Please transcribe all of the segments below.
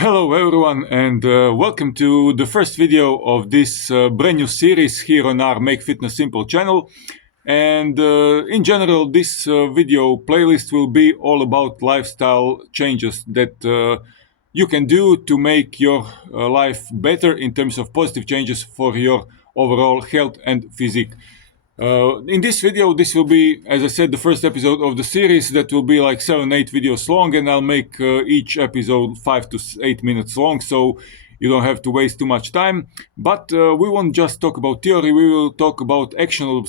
Hello everyone and welcome to the first video of this brand new series here on our Make Fitness Simple channel. And in general, this video playlist will be all about lifestyle changes that you can do to make your life better in terms of positive changes for your overall health and physique. In this video, this will be, as I said, the first episode of the series that will be like 7-8 videos long, and I'll make each episode 5 to 8 minutes long, so you don't have to waste too much time. But we won't just talk about theory, we will talk about actionable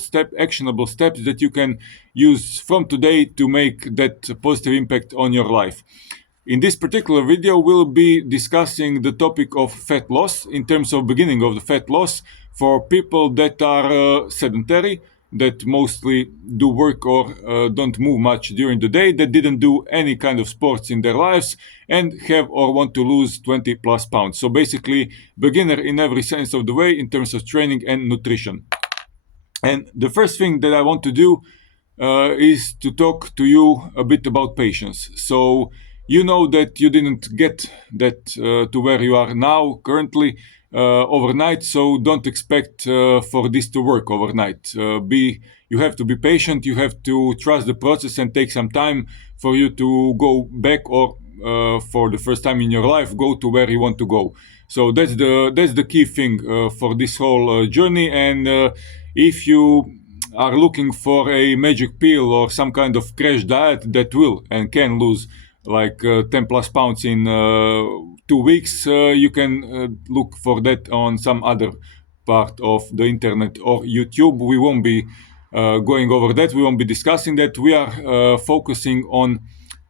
steps that you can use from today to make that positive impact on your life. In this particular video, we'll be discussing the topic of fat loss in terms of beginning of the fat loss for people that are sedentary, that mostly do work or don't move much during the day, that didn't do any kind of sports in their lives, and have or want to lose 20 plus pounds. So basically, beginner in every sense of the way in terms of training and nutrition. And the first thing that I want to do is to talk to you a bit about patience. So you know that you didn't get that to where you are now currently overnight, so don't expect for this to work overnight. You have to be patient, you have to trust the process and take some time for you to go back, or for the first time in your life, go to where you want to go. So that's the key thing for this whole journey. And if you are looking for a magic pill or some kind of crash diet that will and can lose like 10 plus pounds in 2 weeks, you can look for that on some other part of the internet or YouTube. We won't be going over that, we won't be discussing that. We are focusing on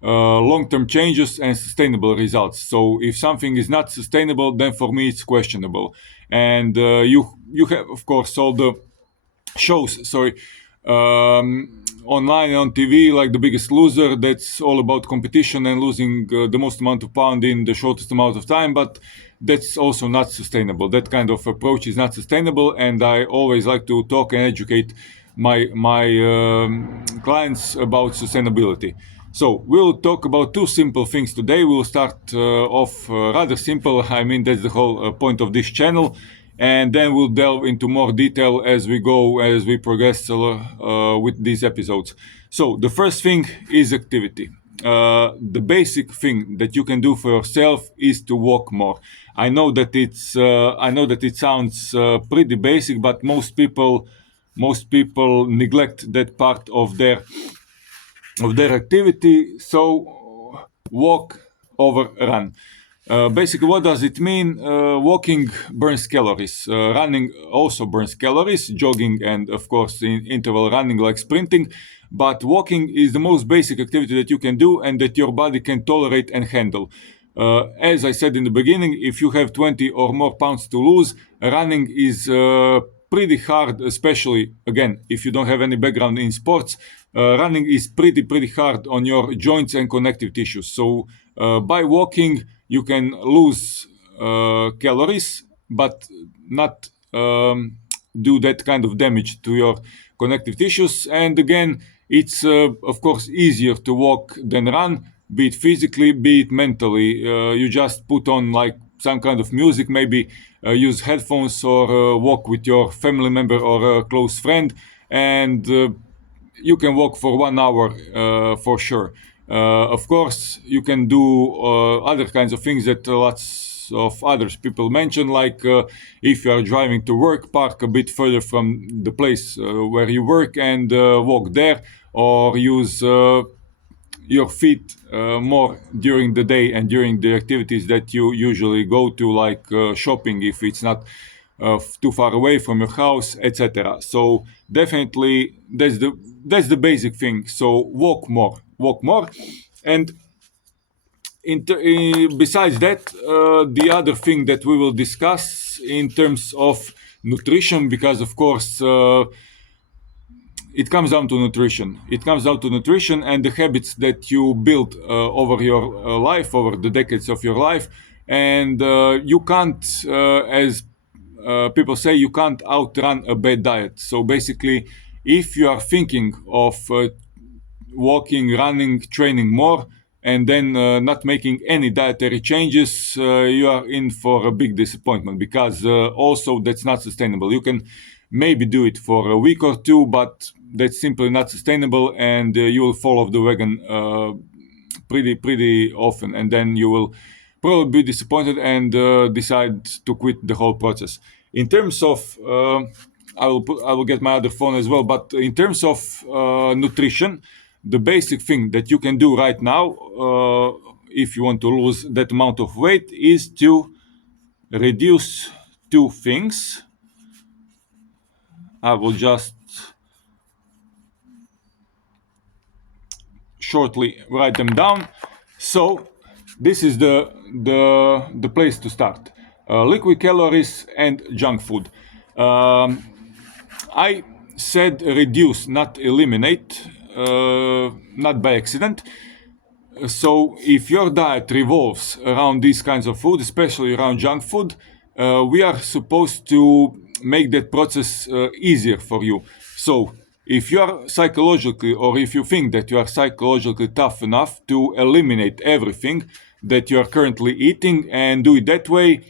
long-term changes and sustainable results. So if something is not sustainable, then for me it's questionable. And you have, of course, all the shows, online on TV, like The Biggest Loser, that's all about competition and losing the most amount of pound in the shortest amount of time, but that's also not sustainable. That kind of approach is not sustainable, and I always like to talk and educate my clients about sustainability. So we'll talk about two simple things today. We'll start off rather simple. I mean, that's the whole point of this channel. And then we'll delve into more detail as we go, as we progress with these episodes. So the first thing is activity. The basic thing that you can do for yourself is to walk more. I know that it sounds pretty basic, but most people neglect that part of their activity. So walk over run. Basically, what does it mean? Walking burns calories. Running also burns calories. Jogging and, of course, in interval running like sprinting. But walking is the most basic activity that you can do and that your body can tolerate and handle. As I said in the beginning, if you have 20 or more pounds to lose, running is pretty hard, especially, again, if you don't have any background in sports. Running is pretty hard on your joints and connective tissues. So by walking, you can lose calories, but not do that kind of damage to your connective tissues. And again, it's of course easier to walk than run, be it physically, be it mentally. You just put on like some kind of music, maybe use headphones, or walk with your family member or a close friend, and you can walk for 1 hour for sure. Of course, you can do other kinds of things that lots of others people mention, like if you are driving to work, park a bit further from the place where you work and walk there, or use your feet more during the day and during the activities that you usually go to, like shopping if it's not too far away from your house, etc. So definitely that's the basic thing. So walk more. And besides that, the other thing that we will discuss in terms of nutrition, because of course it comes down to nutrition. It comes down to nutrition and the habits that you build over your life, over the decades of your life. And you can't, as people say, you can't outrun a bad diet. So basically, if you are thinking of walking, running, training more, and then not making any dietary changes, you are in for a big disappointment, because also that's not sustainable. You can maybe do it for a week or two, but that's simply not sustainable, and you will fall off the wagon pretty often, and then you will probably be disappointed and decide to quit the whole process. In terms of I will get my other phone as well, but in terms of nutrition, the basic thing that you can do right now, if you want to lose that amount of weight, is to reduce two things. I will just shortly write them down. So this is the place to start. Liquid calories and junk food. I said reduce, not eliminate, not by accident. So if your diet revolves around these kinds of food, especially around junk food, we are supposed to make that process easier for you. So if you are psychologically, or if you think that you are psychologically tough enough to eliminate everything that you are currently eating and do it that way,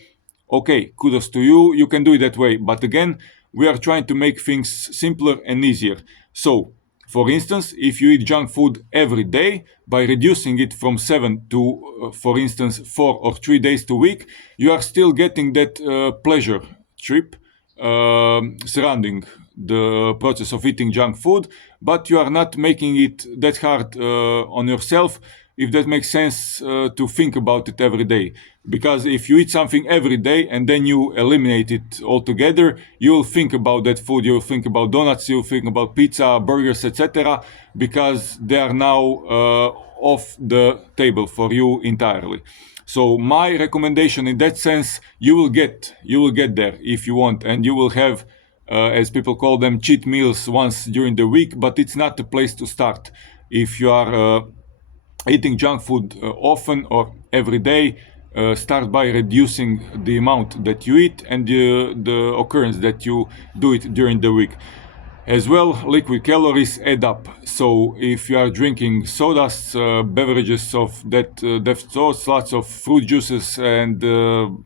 okay, kudos to you, you can do it that way. But again, we are trying to make things simpler and easier. So for instance, if you eat junk food every day, by reducing it from 7 to, for instance, 4 or 3 days a week, you are still getting that pleasure trip surrounding the process of eating junk food, but you are not making it that hard on yourself, if that makes sense, to think about it every day. Because if you eat something every day and then you eliminate it altogether, you will think about that food, you will think about donuts, you will think about pizza, burgers, etc., because they are now off the table for you entirely. So my recommendation in that sense, you will get there if you want, and you will have, as people call them, cheat meals once during the week, but it's not the place to start. If you are eating junk food often or every day, start by reducing the amount that you eat and the occurrence that you do it during the week. As well, liquid calories add up. So if you are drinking sodas, beverages of that sort, lots of fruit juices and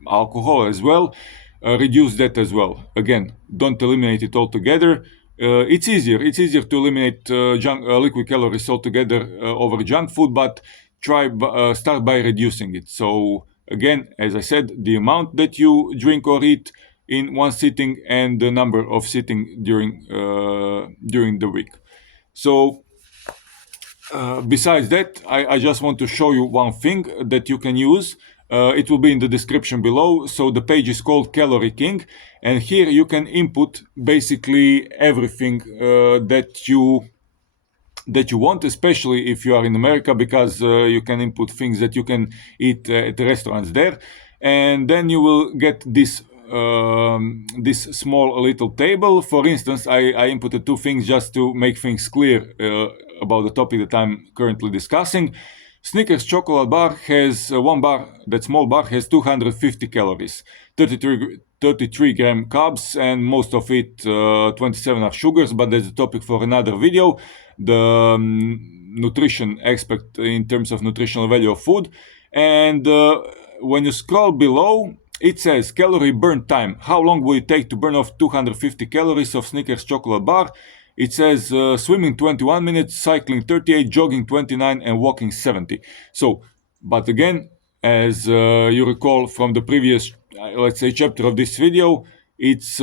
alcohol as well, reduce that as well. Again, don't eliminate it altogether. It's easier to eliminate liquid calories altogether over junk food, but start by reducing it. So again, as I said, the amount that you drink or eat in one sitting and the number of sitting during the week. So besides that, I just want to show you one thing that you can use. It will be in the description below. So the page is called Calorie King, and here you can input basically everything that you want, especially if you are in America, because you can input things that you can eat at the restaurants there, and then you will get this small little table. For instance, I inputted two things just to make things clear about the topic that I'm currently discussing. Snickers chocolate bar has one bar, that small bar has 250 calories, 33 gram carbs, and most of it 27 are sugars, but that's a topic for another video. The nutrition aspect in terms of nutritional value of food. And when you scroll below, it says calorie burn time. How long will it take to burn off 250 calories of Snickers chocolate bar? It says swimming 21 minutes, cycling 38, jogging 29, and walking 70. So, but again, as you recall from the previous, let's say, chapter of this video, it's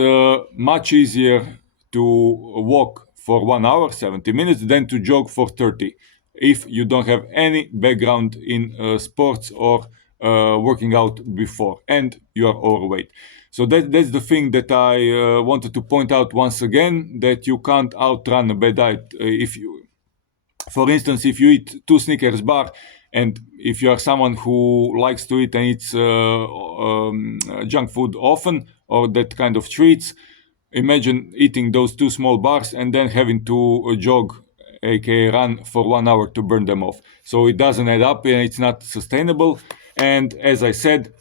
much easier to walk for 1 hour, 70 minutes, than to jog for 30, if you don't have any background in sports or working out before, and you are overweight. So that's the thing that I wanted to point out once again, that you can't outrun a bad diet. If you, for instance, if you eat 2 Snickers bar, and if you are someone who likes to eat and eats junk food often, or that kind of treats, imagine eating those 2 small bars and then having to jog, aka run, for 1 hour to burn them off. So it doesn't add up and it's not sustainable. And as I said,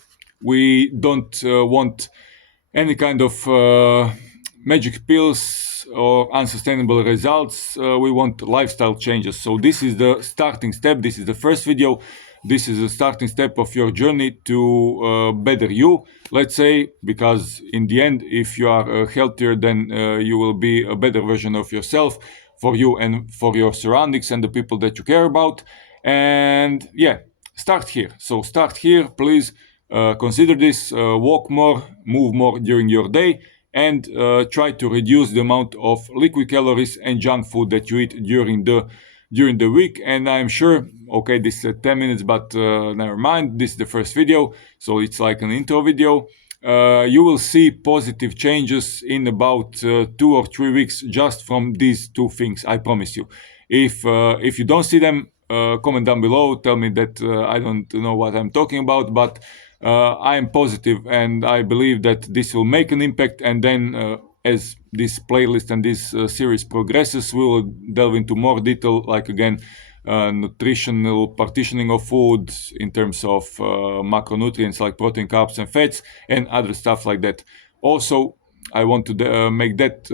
we don't want any kind of magic pills or unsustainable results. We want lifestyle changes. So this is the starting step. This is the first video. This is the starting step of your journey to better you, let's say, because in the end, if you are healthier, then you will be a better version of yourself, for you and for your surroundings and the people that you care about. And yeah, start here. So start here, please. Consider this, walk more, move more during your day, and try to reduce the amount of liquid calories and junk food that you eat during the week. And I'm sure, okay, this is 10 minutes, but never mind, this is the first video, so it's like an intro video. You will see positive changes in about 2 or 3 weeks just from these two things, I promise you. If you don't see them, comment down below, tell me that I don't know what I'm talking about, but I am positive and I believe that this will make an impact. And then as this playlist and this series progresses, we will delve into more detail, like again, nutritional partitioning of food in terms of macronutrients like protein, carbs, and fats, and other stuff like that. Also, I want to make that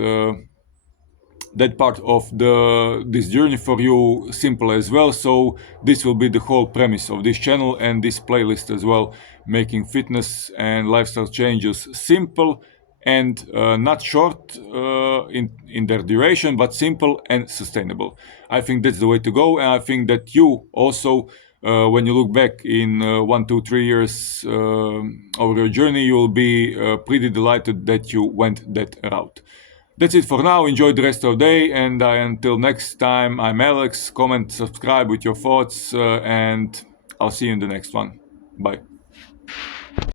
part of this journey for you simple as well. So this will be the whole premise of this channel and this playlist as well, making fitness and lifestyle changes simple and not short in their duration, but simple and sustainable. I think that's the way to go, and I think that you also, when you look back in 1, 2, 3 years over your journey, you will be pretty delighted that you went that route. That's it for now. Enjoy the rest of the day, and until next time, I'm Alex. Comment, subscribe with your thoughts, and I'll see you in the next one. Bye.